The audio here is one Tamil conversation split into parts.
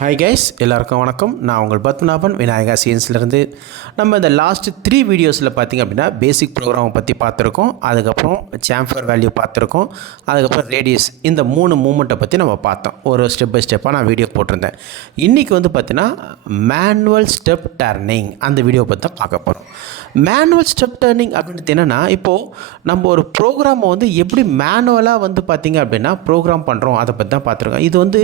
ஹாய் கைஸ், எல்லாருக்கும் வணக்கம். நான் உங்கள் பத்மநாபன், விநாயகா சயின்ஸ்லேருந்து. நம்ம இந்த லாஸ்ட் 3 வீடியோஸில் பார்த்திங்க அப்படின்னா பேசிக் ப்ரோக்ராமை பற்றி பார்த்துருக்கோம். அதுக்கப்புறம் சாம்பர் வேல்யூ பார்த்துருக்கோம். அதுக்கப்புறம் ரேடியஸ், இந்த 3 மூமெண்ட்டை பற்றி நம்ம பார்த்தோம். ஒரு ஸ்டெப் பை ஸ்டெப்பாக நான் வீடியோ போட்டிருந்தேன். இன்றைக்கி வந்து பார்த்திங்கன்னா மேனுவல் ஸ்டெப் டர்னிங், அந்த வீடியோ பற்றி தான் பார்க்க போகிறோம். மேனுவல் ஸ்டெப் டர்னிங் அப்படின்றது என்னென்னா, இப்போது நம்ம ஒரு ப்ரோக்ராமை வந்து எப்படி மேனுவலாக வந்து பார்த்திங்க அப்படின்னா ப்ரோக்ராம் பண்ணுறோம், அதை பற்றி தான் பார்த்துருக்கோம். இது வந்து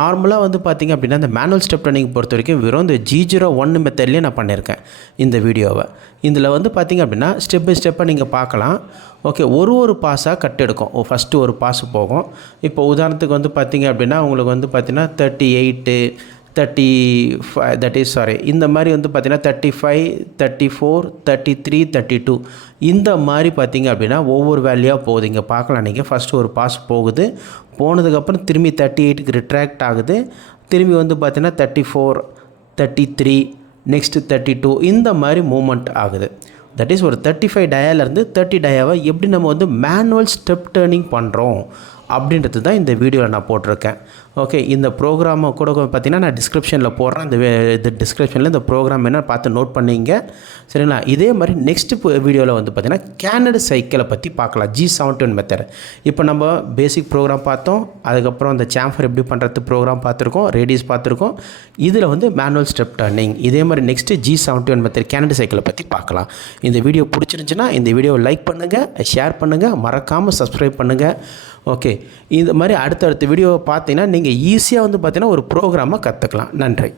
நார்மலாக வந்து பார்த்திங்க அப்படின்னா இந்த மேனுவல் ஸ்டெப் டர்னிங் பொறுத்த வரைக்கும் வெறும் இந்த G01 மெத்தட்லேயே நான் பண்ணியிருக்கேன் இந்த வீடியோவை. இதில் வந்து பார்த்திங்க அப்படின்னா ஸ்டெப் பை ஸ்டெப்பாக நீங்கள் பார்க்கலாம். ஓகே, ஒரு பாஸாக கட் எடுக்கும். ஃபஸ்ட்டு ஒரு பாஸ் போகும். இப்போ உதாரணத்துக்கு வந்து பார்த்திங்க அப்படின்னா உங்களுக்கு வந்து பார்த்திங்கன்னா 38 35 இந்த மாதிரி வந்து பார்த்திங்கன்னா 35 34 33 32 இந்த மாதிரி பார்த்திங்க அப்படின்னா ஒவ்வொரு வேல்யூவாக போகுது. இங்கே பார்க்கலாம் நீங்கள். ஃபஸ்ட்டு ஒரு பாஸ் போகுது. போனதுக்கப்புறம் திரும்பி 38க்கு ரிட்ராக்ட் ஆகுது. திரும்பி வந்து பார்த்திங்கன்னா 34 33 நெக்ஸ்ட்டு 32 இந்த மாதிரி மூமெண்ட் ஆகுது. தட் இஸ் ஒரு 35 டயாலேருந்து 30 டயாவை எப்படி நம்ம வந்து மேனுவல் ஸ்டெப் டர்னிங் பண்ணுறோம் அப்படின்றது தான் இந்த வீடியோவில் நான் போட்டிருக்கேன். ஓகே, இந்த ப்ரோக்ராமை கூட பார்த்திங்கன்னா நான் டிஸ்கிரிப்ஷனில் போடுறேன். இந்த டிஸ்கிரிப்ஷனில் இந்த ப்ரோக்ராம் என்ன பார்த்து நோட் பண்ணிங்க, சரிங்களா? இதே மாதிரி நெக்ஸ்ட் வீடியோவில் வந்து பார்த்திங்கன்னா கேனடு சைக்கிளை பற்றி பார்க்கலாம். G71 method. இப்போ நம்ம பேசிக் ப்ரோக்ராம் பார்த்தோம். அதுக்கப்புறம் அந்த சாம்பர் எப்படி பண்ணுறது ப்ரோக்ராம் பார்த்துருக்கோம், ரேடியஸ் பார்த்துருக்கோம். இதில் வந்து மேனுவல் ஸ்டெப் டர்னிங், இதே மாதிரி நெக்ஸ்ட்டு G71 மெத்தட் கேனடு சைக்கிளை பற்றி பார்க்கலாம். இந்த வீடியோ பிடிச்சிருந்துச்சுன்னா இந்த வீடியோவை லைக் பண்ணுங்கள், ஷேர் பண்ணுங்கள், மறக்காமல் சப்ஸ்கிரைப் பண்ணுங்கள். ஓகே, இந்த மாதிரி அடுத்தடுத்த வீடியோவை பார்த்தீங்கன்னா நீங்கள் ஈஸியாக வந்து பார்த்தீங்கன்னா ஒரு ப்ரோக்ராமை கற்றுக்கலாம். நன்றி.